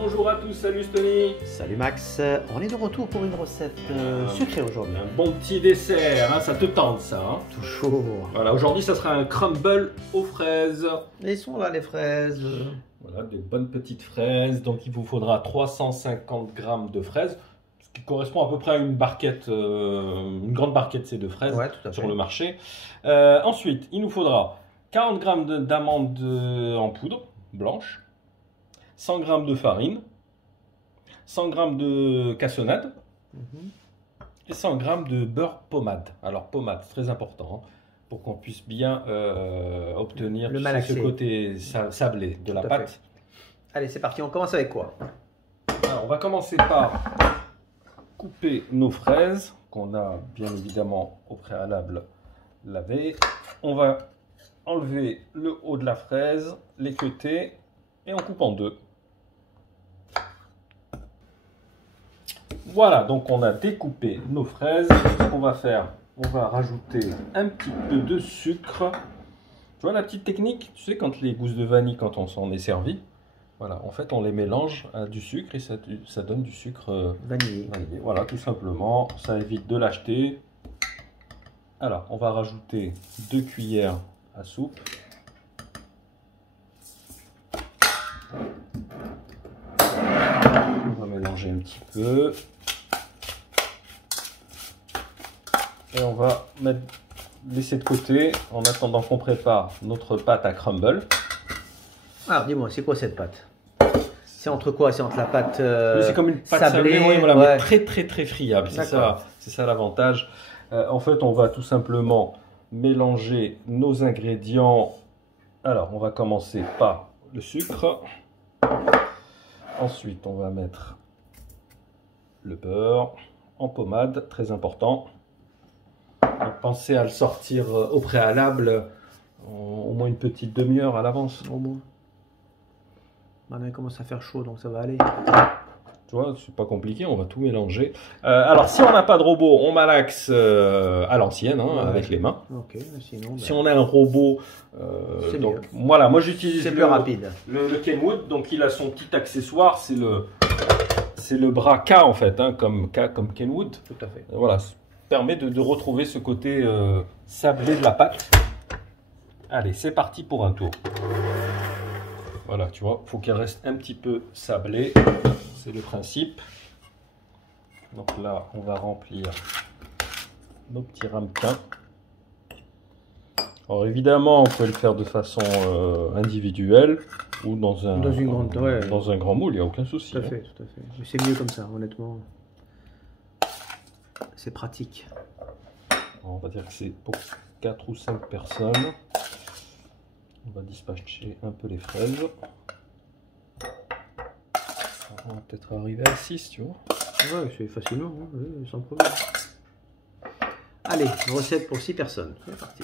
Bonjour à tous, salut Tony. Salut Max, on est de retour pour une recette sucrée aujourd'hui. Un bon petit dessert, hein, ça te tente ça hein. Tout chaud. Voilà, aujourd'hui ça sera un crumble aux fraises. Ils sont là les fraises. Voilà, des bonnes petites fraises. Donc il vous faudra 350 g de fraises, ce qui correspond à peu près à une barquette, une grande barquette c'est de fraises sur le marché. Ensuite, il nous faudra 40 g d'amandes en poudre blanche, 100 g de farine, 100 g de cassonade et 100 g de beurre pommade. Alors pommade, c'est très important hein, pour qu'on puisse bien obtenir ce côté sablé de la pâte. Allez, c'est parti, on commence avec quoi? Alors, on va commencer par couper nos fraises qu'on a bien évidemment au préalable lavées. On va enlever le haut de la fraise, les queuter et on coupe en deux. Voilà, donc on a découpé nos fraises. Ce qu'on va faire, on va rajouter un petit peu de sucre. Tu vois la petite technique? Tu sais, quand les gousses de vanille, quand on s'en est servi, voilà, en fait on les mélange à du sucre et ça donne du sucre vanillé. Voilà, tout simplement, ça évite de l'acheter. Alors, on va rajouter 2 cuillères à soupe. On va mélanger un petit peu. Et on va laisser de côté en attendant qu'on prépare notre pâte à crumble. Alors dis-moi, c'est quoi cette pâte? C'est entre quoi? C'est entre la pâte c'est comme une pâte sablée, voilà, mais très friable. C'est ça l'avantage. En fait, on va tout simplement mélanger nos ingrédients. Alors, on va commencer par le sucre. Ensuite, on va mettre le beurre en pommade, très important. Donc, pensez à le sortir au préalable, au moins une petite demi-heure à l'avance. Au moins. Maintenant, il commence à faire chaud, donc ça va aller. Tu vois, c'est pas compliqué, on va tout mélanger. Alors, si on n'a pas de robot, on malaxe à l'ancienne, hein, avec les mains. Sinon, si on a un robot, donc voilà, moi j'utilise le Kenwood, donc il a son petit accessoire, c'est le bras K en fait, hein, comme Kenwood. Tout à fait. Voilà, ça permet de retrouver ce côté sablé de la pâte. Allez, c'est parti pour un tour. Voilà, tu vois, il faut qu'elle reste un petit peu sablée. C'est le principe. Donc là, on va remplir nos petits ramequins. Alors évidemment, on peut le faire de façon individuelle ou dans un grand moule, il n'y a aucun souci. Tout à fait, tout à fait. Mais c'est mieux comme ça, honnêtement. C'est pratique. On va dire que c'est pour 4 ou 5 personnes. On va dispatcher un peu les fraises. On va peut-être arriver à 6, tu vois. Ouais, c'est facilement, hein, sans problème. Allez, recette pour 6 personnes. C'est parti.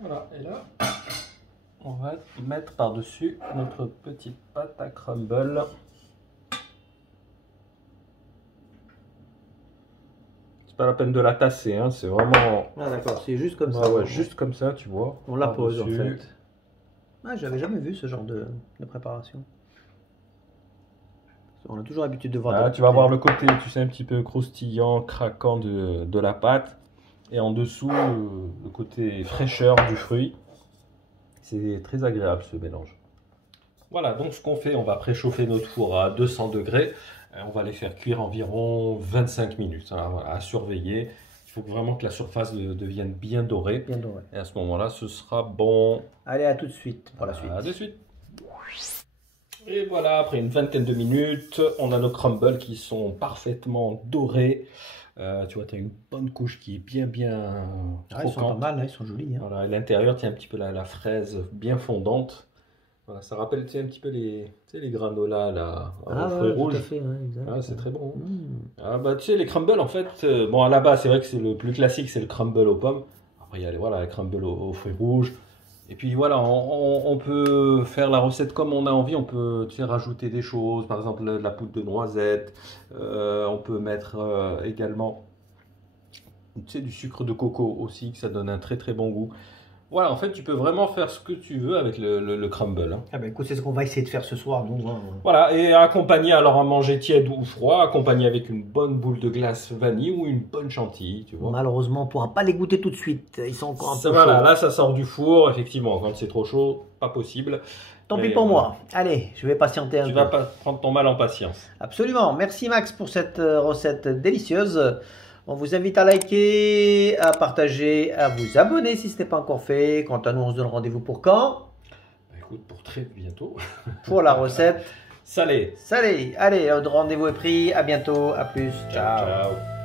Voilà, et là, on va mettre par-dessus notre petite pâte à crumble. C'est pas la peine de la tasser, hein, c'est vraiment... Ah d'accord, c'est juste comme ça. Ouais, juste comme ça, tu vois. On la pose en fait. Ah, j'avais jamais vu ce genre de préparation. On a toujours l'habitude de voir. Tu vas voir le côté, tu sais, un petit peu croustillant, craquant de la pâte. Et en dessous, le côté fraîcheur du fruit. C'est très agréable ce mélange. Voilà, donc ce qu'on fait, on va préchauffer notre four à 200 degrés. On va les faire cuire environ 25 minutes. Hein, voilà, à surveiller. Il faut vraiment que la surface devienne bien dorée. Bien dorée. Et à ce moment-là, ce sera bon. Allez, à tout de suite pour la suite. À de suite. Et voilà, après une vingtaine de minutes, on a nos crumbles qui sont parfaitement dorés. Tu vois, tu as une bonne couche qui est bien croquante. Ils sont pas mal, là, ils sont jolis. Hein. Voilà, et l'intérieur, tu as un petit peu la fraise bien fondante. Voilà, ça rappelle un petit peu les granolas là, aux fruits rouges. Tout à fait, ouais, c'est très bon. Ah, bah, tu sais, les crumbles, en fait, bon, à la base, c'est vrai que c'est le plus classique, c'est le crumble aux pommes. Après, il y a les crumbles aux fruits rouges. Et puis voilà, on peut faire la recette comme on a envie. On peut rajouter des choses, par exemple de la poudre de noisette. On peut mettre également du sucre de coco aussi, que ça donne un très bon goût. Voilà, en fait, tu peux vraiment faire ce que tu veux avec le crumble. Hein. Ah ben écoute, c'est ce qu'on va essayer de faire ce soir, nous. Hein. Voilà, et accompagner alors à manger tiède ou froid, accompagné avec une bonne boule de glace vanille ou une bonne chantilly, tu vois. Malheureusement, on ne pourra pas les goûter tout de suite. Ils sont encore un peu voilà, chauds. là, ça sort du four, effectivement. Quand c'est trop chaud, pas possible. Tant pis pour moi. Allez, je vais patienter un peu. Tu vas pas prendre ton mal en patience. Absolument. Merci Max pour cette recette délicieuse. On vous invite à liker, à partager, à vous abonner si ce n'est pas encore fait. Quant à nous, on se donne rendez-vous pour quand? Écoute, pour très bientôt. Pour la recette salée. Allez, rendez-vous est pris. À bientôt. À plus. Ciao. Ciao.